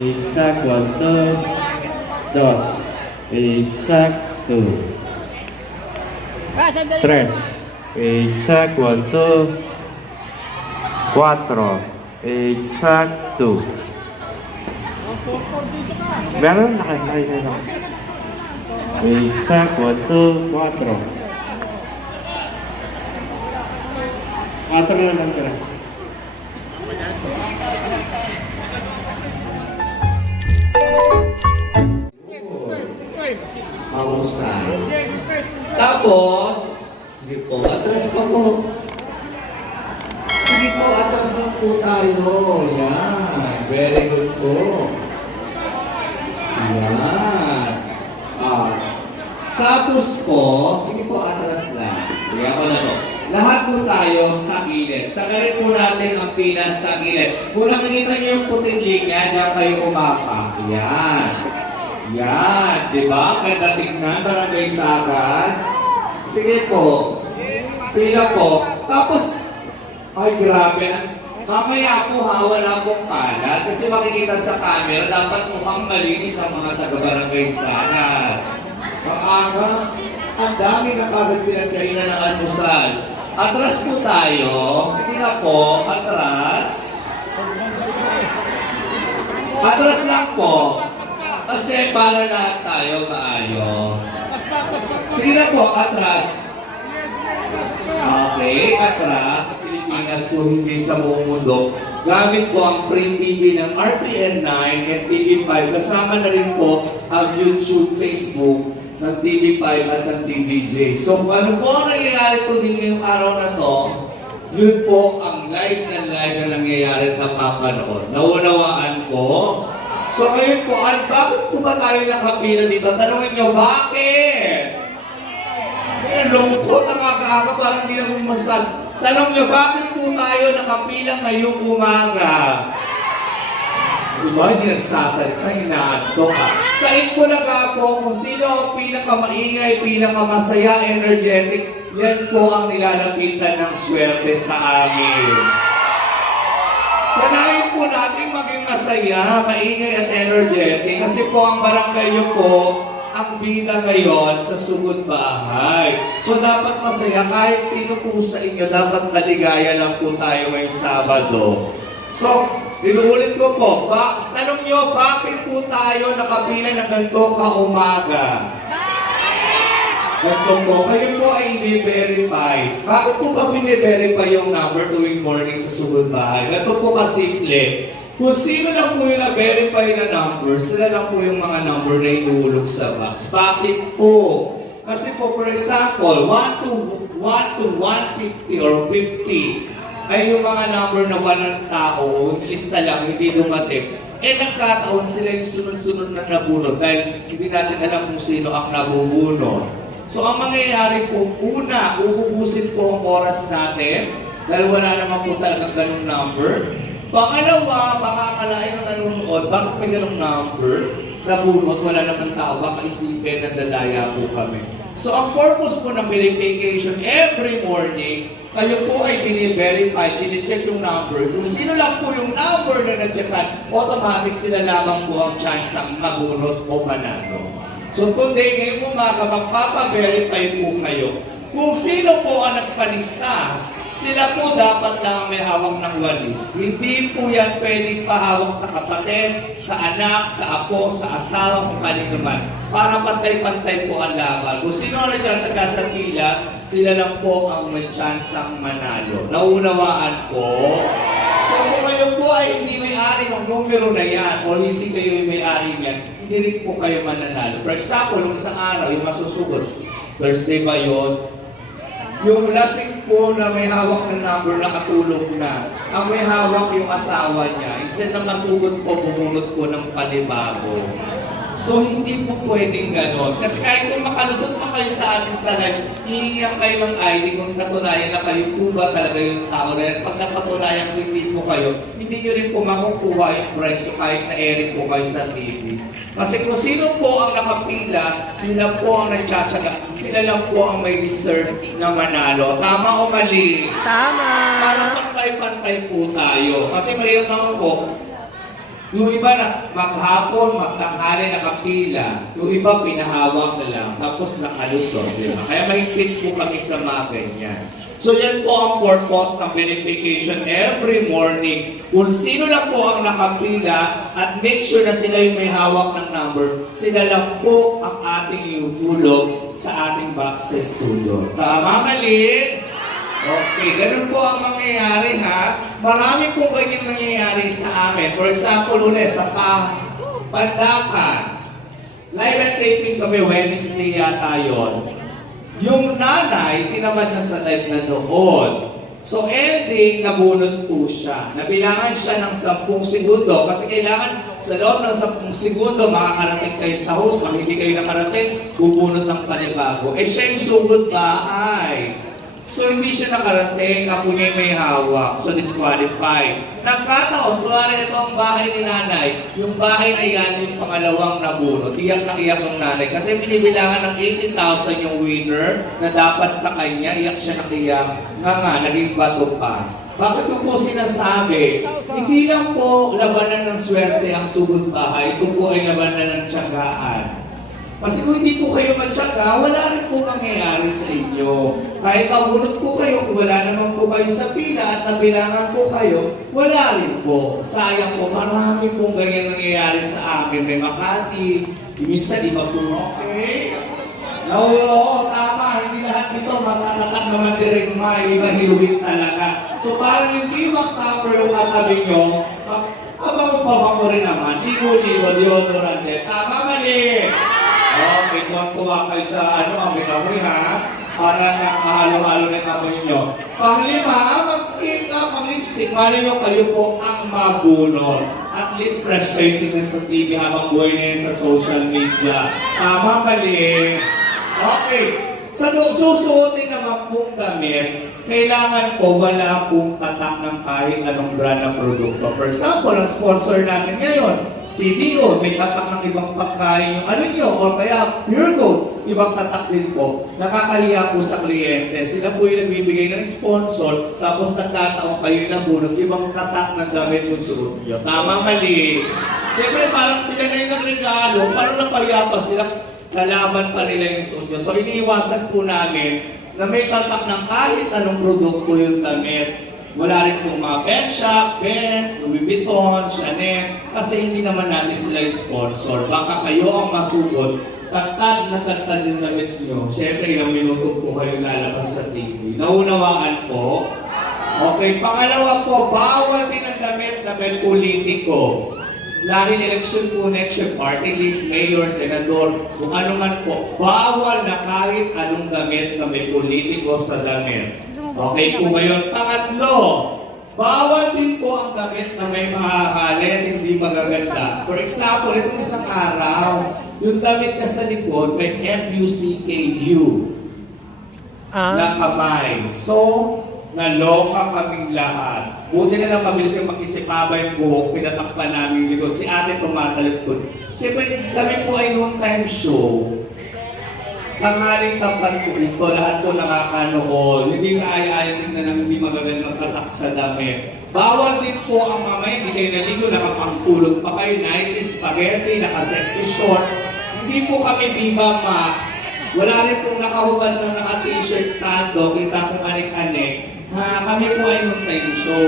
Check one, two, dos. Check two, tres. Check one, two, cuatro. Check two. Meron na kayo, ko. Check one, two, cuatro. Cuatro na lang sila. Mahusay. Tapos, sige po, atras pa po. Sige po, atras lang po tayo. Yan. Very good po. Yan. Ah. Tapos po, sige po, atras lang. Sige ako na to. Lahat po tayo sa gilid. Sagarin po natin ang pinas sa gilid. Kung nakikita niyo yung puting linya, diyan kayo umapa. Yan. Yan, di ba? Ganda tingnan, barangay sagan. Sige po. Pila po. Tapos, ay grabe. Mamaya po ha, wala pong kalat. Kasi makikita sa camera, dapat mukhang malinis ang mga taga-barangay sagan. Ang aga, ang dami na kagad pinagkainan ng almusal. Atras po tayo. Sige na po, atras. Atras lang po. Kasi para lahat tayo maayos. Sige na po, atras. Okay, atras. Pilipinas, kung hindi sa buong mundo, gamit po ang Print TV ng RTN 9 and TV5. Kasama na rin po ang YouTube, Facebook ng TV5 at ng TVJ. So, ano po ang nangyayari po din ngayong araw na to, yun po ang live na live na nangyayari at napapanood. Naunawaan po. So ngayon po, an, bakit po ba tayo nakapila dito? Tanungin nyo, bakit? Eh, lungkot, nakakaaga, parang hindi na bumasal. Tanong nyo, bakit po tayo nakapila ngayong umaga? Diba, hindi nagsasalita, hinaanto ka. Sa Itbulaga po, kung sino ang pinakamaingay, pinakamasaya, energetic, yan po ang nilalapitan ng swerte sa amin. Sanayin po natin maging masaya, maingay at energetic kasi po ang barangay niyo po ang bida ngayon sa sugod bahay. So dapat masaya kahit sino po sa inyo, dapat maligaya lang po tayo ngayong Sabado. So, inuulit ko po, ba, tanong nyo, bakit po tayo nakapila ng ganito ka-umaga? Ganito po, kayo po ay i-verify. Bakit po ba bine-verify yung number tuwing morning sa sugod bahay? Ganito po kasimple. Kung sino lang po yung na-verify na number, sila lang po yung mga number na inuulog sa box. Bakit po? Kasi po, for example, 1 to 1 to 150 or 50 ay yung mga number na walang tao, lista lang, hindi dumating. Eh, nagkataon sila yung sunod-sunod na nabunod dahil hindi natin alam kung sino ang nabubunod. So, ang mangyayari po, una, uubusin po ang oras natin dahil wala naman po talagang ganung number. Pangalawa, baka akalain ng nanonood, bakit may ganung number? Nabunot, wala naman tao, baka isipin na dadaya po kami. So, ang purpose po ng verification every morning, kayo po ay bini-verify, chine-check yung number. Kung sino lang po yung number na na-checkan, automatic sila lamang po ang chance ang mabunot o manalo. So today, ngayong umaga, magpapa-verify po kayo. Kung sino po ang nagpanista, sila po dapat lang ang may hawak ng walis. Hindi po yan pwedeng pahawak sa kapatid, sa anak, sa apo, sa asawa, kung kanino man. Para pantay-pantay po ang laban. Kung sino ang nagtsatsaga sa pila, sila lang po ang may chance ang manalo. Naunawaan po. So kung kayo po ay hindi may-ari ng numero na yan, o hindi kayo may-ari niyan, hindi rin po kayo mananalo. For example, nung isang araw, yung masusugod, Thursday ba yun? Yung lasing po na may hawak na number nakatulog na, ang may hawak yung asawa niya, instead na masugod po, bumunot po ng panibago. So, hindi po pwedeng ganon. Kasi kahit kung makalusot pa kayo sa amin sa live, hihingihan kayo ng ID kung katunayan na kayo po ba talaga yung tao na yan. Pag napatunayan ko hindi po kayo, hindi nyo rin po makukuha yung presyo kahit na-airing po kayo sa TV. Kasi kung sino po ang nakapila, sila po ang nagtsatsaga, sila lang po ang may deserve na manalo. Tama o mali? Tama. Para pantay-pantay po tayo. Kasi mahirap naman po, Yung iba na maghapon, magtanghali nakapila. Yung iba pinahawak na lang, tapos nakalusot. Di? Kaya mahigpit po kami sa mga ganyan. So yan po ang purpose ng verification every morning. Kung sino lang po ang nakapila at make sure na sila yung may hawak ng number, sila lang po ang ating iuhulog sa ating boxes studio. Tama, mali? Okay, ganun po ang mangyayari ha. Marami pong ganyan nangyayari sa amin. For example, ulit, sa pa Pandakan. Live and taping kami Wednesday yata yun. Yung nanay, tinamad na sa live na doon. So ending, nabunod po siya. Nabilangan siya ng 10 segundo kasi kailangan sa loob ng 10 segundo makakarating kayo sa host. Pag hindi kayo nakarating, bubunot ng panibago. Eh siya yung sugod bahay. So hindi siya nakarating, ako niya may hawak. So disqualified. Nagkataon, kunwari ito bahay ni nanay. Yung bahay na yan yung pangalawang nabunot. Iyak na iyak ng nanay. Kasi binibilangan ng 18,000 yung winner na dapat sa kanya. Iyak siya ng iyak. Nga nga, naging bato pa. Bakit ko po sinasabi? Hindi lang po labanan ng swerte ang sugod bahay. Ito po ay labanan ng tiyagaan. Kasi kung hindi po kayo matyaga, wala rin po mangyayari sa inyo. Kahit mabunot po kayo, kung wala naman po kayo sa pila at nabilangan po kayo, wala rin po. Sayang po, marami pong ganyan nangyayari sa akin. May Makati, minsan iba po, okay? No, oo, tama. Hindi lahat nito matatatak naman direct may iba hiluhin talaga. So parang yung T-Max supper yung katabi nyo, abang pabango rin naman. Ligo-ligo, deodorant. Tama, mali. Okay, tuwang-tuwa kayo sa ano, amoy-amoy ha. Para nakahalo-halo na yung amoy nyo. Panglima, magkita, pang-lipstick. Mali nyo kayo po ang mabunod. At least fresh kayo tingnan sa TV habang buhay na sa social media. Tama, mali. Okay. Sa susuotin naman pong damit, kailangan po wala pong tatak ng kahit anong brand ng produkto. For example, ang sponsor natin ngayon, CDO, may tatak ng ibang pagkain yung ano nyo, o kaya Pure Gold, ibang tatak din po. Nakakahiya po sa kliyente. Sila po yung nagbibigay ng sponsor, tapos nagtataon kayo ng bunot, ibang tatak ng damit yung suot nyo. Tama, mali. Siyempre, parang sila na yung nagregalo, parang napahiya pa sila, lalaban pa nila yung suot nyo. So, iniiwasan po namin na may tatak ng kahit anong produkto yung damit. Wala rin po mga pet shop, Benz, Louis Vuitton, Chanel, kasi hindi naman natin sila sponsor. Baka kayo ang masugod, tagtag na tagtag yung damit nyo. Siyempre, ilang minuto po kayo lalabas sa TV. Naunawaan po. Okay, pangalawa po, bawal din ang damit na may politiko. Lahing election po next year, party list, mayor, senador, kung ano man po, bawal na kahit anong damit na may politiko sa damit. Okay po ba yun? Pangatlo, bawal din po ang damit na may mahahali at hindi magaganda. For example, itong isang araw, yung damit na sa likod may F-U-C-K-U na kamay. So, naloka kaming lahat. Buti na lang mabilis yung mag-isipaba yung buhok, pinatakpan namin yung likod. Si ate tumatalikod. Siyempre, kami po ay noon time show. Tanghaling tapat po ito, lahat po nakakanood. Hindi na ay-ay tingnan ng hindi magagandang tatak sa damit. Bawal din po ang mamay, hindi kayo naligo, nakapangtulog pa kayo, 90s spaghetti, naka-sexy short. Hindi po kami Viva Max. Wala rin pong nakahubad ng naka-t-shirt sando, kita kong anik-anik. Ha, kami po ay time show.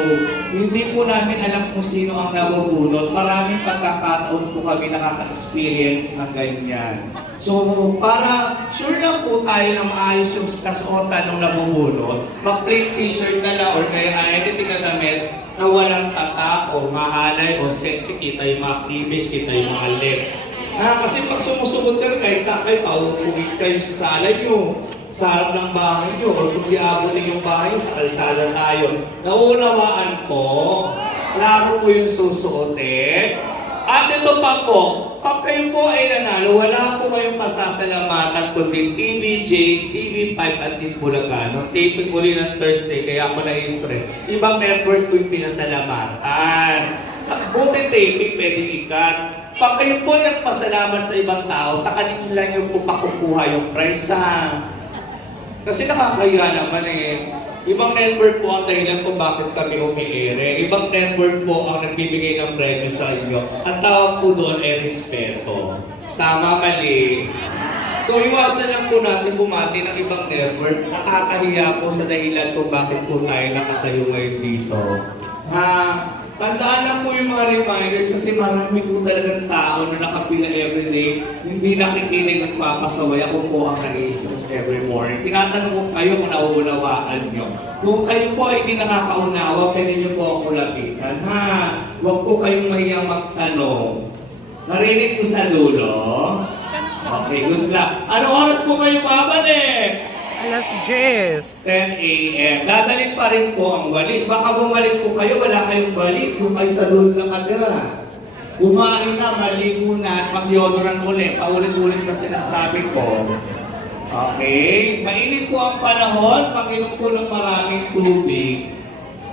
Hindi po namin alam kung sino ang nabubunot. Maraming pagkakataon po kami nakaka-experience ng ganyan. So, para sure lang po tayo na maayos yung kasuotan ng nabubunot, mag-plain t-shirt na lang or kaya anything na damit na walang tata o mahalay o sexy, kita yung mga kimis, kita yung mga legs. Ah, kasi pag sumusugot ka kahit saan kayo, paupuin kayo sa salay nyo, sa harap ng bahay nyo, or kung iabutin yung bahay sa kalsada tayo. Naunawaan po, laro po yung susuotin. At ito pa po, pag kayo po ay nanalo, wala po kayong pasasalamatan kundi TVJ, TV5 at Team Bulagano. Taping uli ng Thursday, kaya ako na-isre. Ibang network po yung pinasalamatan. Buti taping, pwede ikat. Pag kayo po nagpasalamat sa ibang tao, sa kanila yung po pakukuha yung prize ha. Kasi nakakahiya naman eh. Ibang network po ang dahilan kung bakit kami umiire. Ibang network po ang nagbibigay ng premyo sa inyo. Ang tawag po doon ay respeto. Tama, mali. So iwasan lang po natin bumati ng ibang network. Nakakahiya po sa dahilan kung bakit po tayo nakatayo ngayon dito. Ha? Tandaan lang po yung mga reminders kasi marami po talagang tao na nakapila everyday, hindi nakikinig ng papasaway. Ako po ang nag-i-stress every morning. Tinatanong ko kayo kung nauunawaan nyo. Kung kayo po ay hindi nakakaunawa, pwede nyo po ako lapitan. Ha? Huwag po kayong mahiyang magtanong. Narinig ko sa dulo? Okay, good luck. Ano oras po kayo babalik? Alas 10. 10 a.m. Dadalhin pa rin po ang walis. Baka bumalik po kayo, wala kayong walis. Kung kayo sa dulo ng katira. Kumain na, maligo na, at mag-deodorant ulit. Paulit-ulit na sinasabi ko. Okay? Mainit po ang panahon. Pag-inom po ng maraming tubig.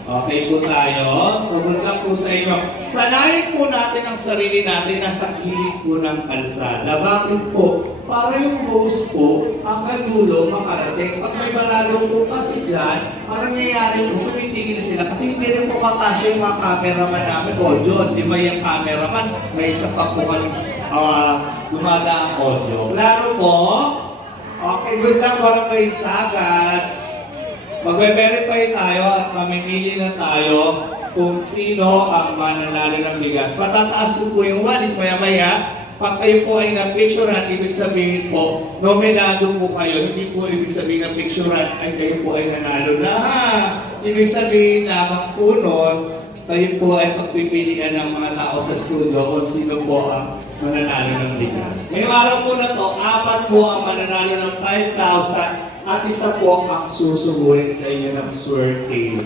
Okay po tayo. So, good luck po sa inyo. Sanayin po natin ang sarili natin na sa gilid po ng kalsada. Bakit po? Para yung host po, ang dulo makarating. Pag may barado po kasi dyan, parang nangyayari po, tumitigil sila. Kasi hindi rin po kakasya yung mga cameraman namin. O, John, di ba yung cameraman? May isa pa po kami uh, dumada ang audio. Klaro po? Okay, good luck para kay Sagat. Magbe-verify tayo at mamimili na tayo kung sino ang mananalo ng bigas. Patataas po yung walis maya-maya. Pag kayo po ay na-picturean, ibig sabihin po, nominado po kayo. Hindi po ibig sabihin na picturean ay kayo po ay nanalo na. Ibig sabihin lamang po nun, kayo po ay pagpipilian ng mga tao sa studio kung sino po ang mananalo ng bigas. Ngayong araw po na to, apat po ang mananalo ng 5,000 at isa po ang susugurin sa inyo ng swerte.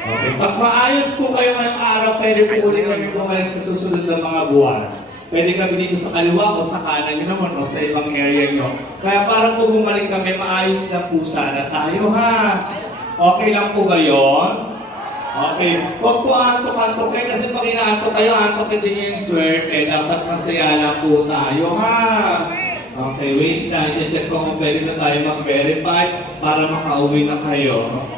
Okay. Pag maayos po kayo ngayong araw, pwede po ulit kami bumalik sa susunod na mga buwan. Pwede kami dito sa kaliwa o sa kanan nyo naman o sa ibang area nyo. Kaya para po bumalik kami, maayos na po sana tayo ha. Okay lang po ba yon? Okay. Huwag po antok-antok kayo kasi pag inaantok kayo, antok hindi nyo yung swerte. Dapat masaya lang po tayo ha. Okay, wait na. I-check ko kung pwede na tayo mag-verify para makauwi na kayo.